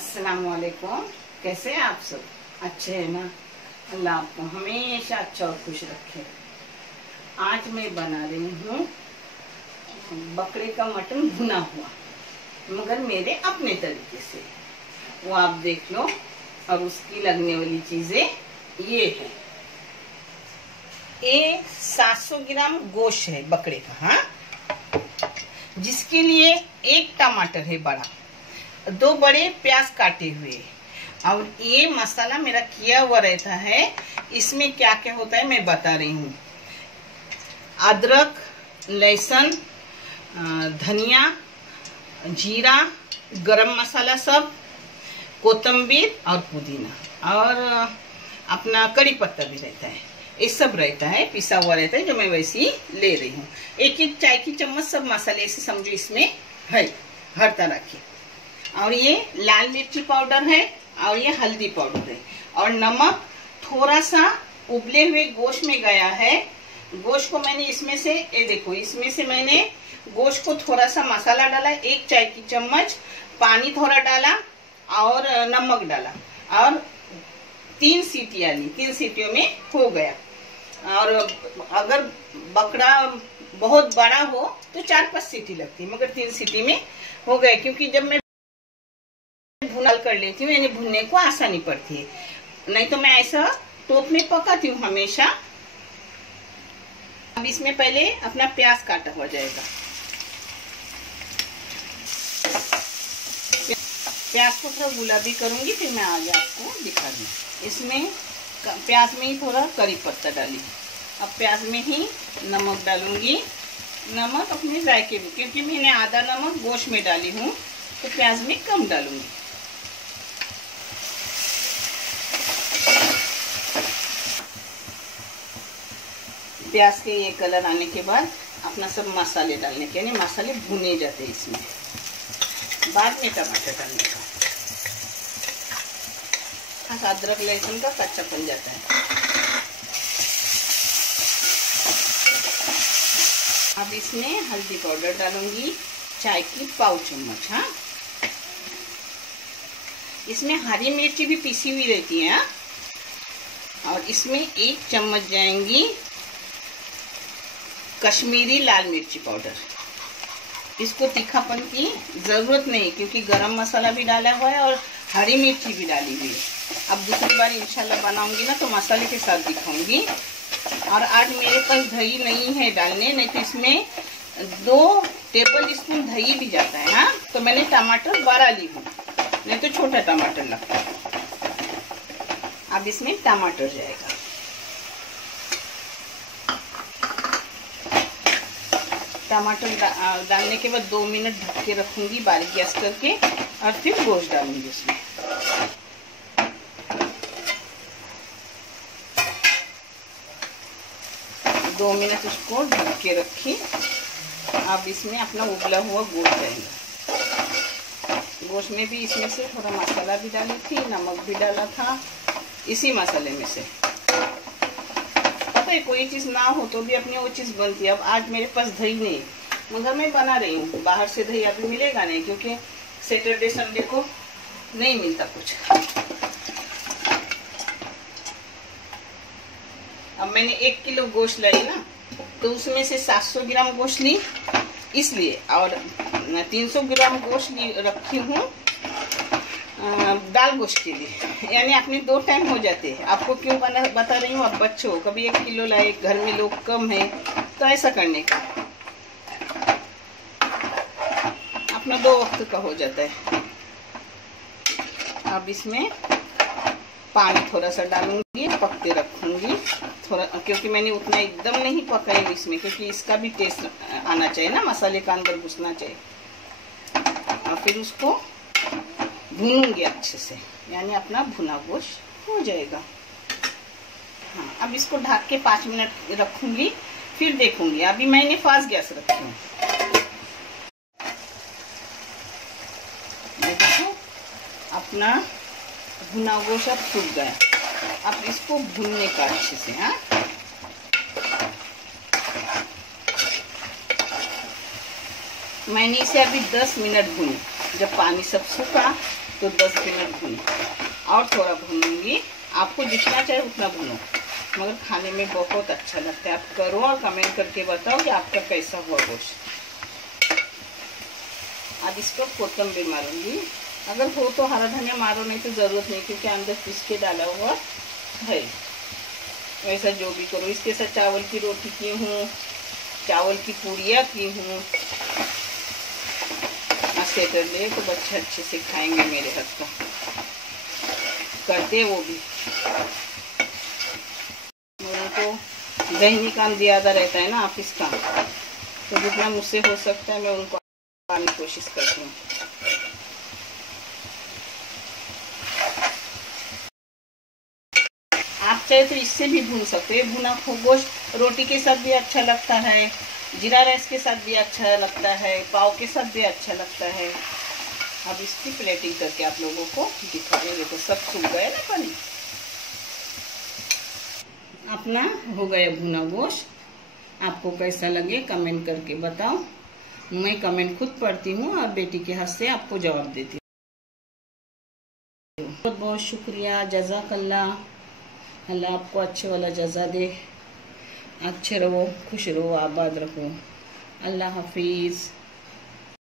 अस्सलाम वालेकुम। कैसे हैं आप सब? अच्छे हैं ना? अल्लाह आपको हमेशा अच्छा और खुश रखे। आज मैं बना रही हूँ बकरे का मटन भुना हुआ, मगर मेरे अपने तरीके से। वो आप देख लो। और उसकी लगने वाली चीजें ये है। ये 700 ग्राम गोश्त है बकरे का, हाँ, जिसके लिए एक टमाटर है बड़ा, 2 बड़े प्याज काटे हुए। और ये मसाला मेरा किया हुआ रहता है। इसमें क्या क्या होता है मैं बता रही हूँ। अदरक, लहसुन, धनिया, जीरा, गरम मसाला, सब कोतंबीर और पुदीना, और अपना कड़ी पत्ता भी रहता है। ये सब रहता है, पिसा हुआ रहता है, जो मैं वैसे ही ले रही हूँ। एक एक चाय की चम्मच सब मसाले से समझो इसमें है, हर तरह के। और ये लाल मिर्ची पाउडर है, और ये हल्दी पाउडर है, और नमक थोड़ा सा उबले हुए गोश्त में गया है। गोश्त को मैंने इसमें से, ये देखो, इसमें से मैंने गोश्त को थोड़ा सा मसाला डाला, 1 चाय की चम्मच पानी थोड़ा डाला, और नमक डाला, और 3 सीटियां ली। 3 सीटियों में हो गया। और अगर बकरा बहुत बड़ा हो तो 4-5 सीटी लगती है, मगर 3 सीटी में हो गए, क्योंकि जब मैं भुना कर लेती हूँ, यानी भुनने को आसानी पड़ती है। नहीं तो मैं ऐसा टोप में पकाती हूँ हमेशा। अब इसमें पहले अपना प्याज काटा हुआ जाएगा। प्याज को थोड़ा गुलाबी करूंगी, फिर मैं आज आपको दिखा दूँ। इसमें प्याज में ही थोड़ा करी पत्ता डाली। अब प्याज में ही नमक डालूंगी। नमक अपने जायके में, क्योंकि मैंने आधा नमक गोश्त में डाली हूँ, तो प्याज में कम डालूंगी। प्याज के ये कलर आने के बाद अपना सब मसाले डालने के, यानी मसाले भुने जाते हैं इसमें, बाद में टमाटर डालने का। खास अदरक लहसुन का कच्चापन जाता है। अब इसमें हल्दी पाउडर डालूंगी, चाय की पाव चम्मच। हाँ, इसमें हरी मिर्ची भी पीसी हुई रहती है। और इसमें 1 चम्मच जाएंगी कश्मीरी लाल मिर्ची पाउडर। इसको तीखापन की जरूरत नहीं, क्योंकि गरम मसाला भी डाला हुआ है और हरी मिर्ची भी डाली हुई है। अब दूसरी बार इंशाल्लाह बनाऊंगी ना, तो मसाले के साथ दिखाऊंगी। और आज मेरे पास दही नहीं है डालने, नहीं तो इसमें 2 टेबल स्पून दही भी जाता है। हाँ, तो मैंने टमाटर बड़ा ली हूँ, नहीं तो छोटा टमाटर लगता है। अब इसमें टमाटर जाएगा। टमाटर डालने के बाद 2 मिनट ढक के रखूंगी बारीक गैस करके, और फिर गोश्त डालूंगी उसमें। दो मिनट उसको ढक के रखी। अब इसमें अपना उबला हुआ गोश्त जाएगा। गोश्त में भी इसमें से थोड़ा मसाला भी डाली थी, नमक भी डाला था इसी मसाले में से। पता है, कोई चीज ना हो तो भी अपनी वो चीज बनती है। अब आज मेरे पास दही नहीं, मगर मैं बना रही हूँ। बाहर से दही अभी मिलेगा नहीं, क्योंकि सैटरडे संडे को नहीं मिलता कुछ। अब मैंने 1 किलो गोश्त लाई ना, तो उसमें से 700 ग्राम गोश्त ली इसलिए, और 300 ग्राम गोश्त रखी हूँ दाल गोश्त के लिए, यानी अपने 2 टाइम हो जाते हैं। आपको क्यों बता रही हूँ, आप बच्चे हो, कभी 1 किलो लाए, घर में लोग कम है, तो ऐसा करने का अपना 2 वक्त का हो जाता है। अब इसमें पानी थोड़ा सा डालूंगी, पकते रखूंगी थोड़ा, क्योंकि मैंने उतना एकदम नहीं पकाई इसमें, क्योंकि इसका भी टेस्ट आना चाहिए ना, मसाले का अंदर घुसना चाहिए। और फिर उसको भूनूंगी अच्छे से, यानी अपना भुना गोश्त हो जाएगा। हाँ, अब इसको ढक के 5 मिनट रखूंगी, फिर देखूंगी। अभी मैंने फास्ट गैस रखी हूँ। देखो, अपना भुना गोश्त अब सूख गया। अब इसको भूनने का अच्छे से। हाँ, मैंने इसे अभी 10 मिनट भूनी। जब पानी सब सूखा तो 10 मिनट भून और थोड़ा भूनूंगी। आपको जितना चाहे उतना भूनो, मगर खाने में बहुत अच्छा लगता है। आप करो और कमेंट करके बताओ कि आपका कैसा हुआ गोश्त। अब इसको कोतंबीर मारूंगी। अगर हो तो हरा धनिया मारो, नहीं तो ज़रूरत नहीं, क्योंकि अंदर पीस के डाला हुआ है। ऐसा जो भी करो। इसके साथ चावल की रोटी की हूँ, चावल की पूड़ियाँ की हूँ। आज सैटरडे तो बच्चे अच्छे से खाएंगे मेरे हाथ का, करते वो भी। उनको दैनिक काम ज़्यादा रहता है ना ऑफिस का, तो जितना मुझसे हो सकता है मैं उनको आने की कोशिश करती हूँ। आप चाहे तो इससे भी भून सकते हैं। भुना गोश्त रोटी के साथ भी अच्छा लगता है, जीरा राइस के साथ भी अच्छा लगता है, पाव के साथ भी अच्छा लगता है। अब इसकी प्लेटिंग करके आप लोगों को दिखा देंगे। तो सब सूख गए ना पानी। अपना हो गया भुना गोश्त। आपको कैसा लगे कमेंट करके बताओ। मैं कमेंट खुद पढ़ती हूँ और बेटी के हाथ से आपको जवाब देती हूँ। बहुत बहुत शुक्रिया, जज़ाकल्लाह। अल्लाह आपको अच्छे वाला जज़ा दे। अच्छे रहो, खुश रहो, आबाद रहो। अल्लाह हाफिज़।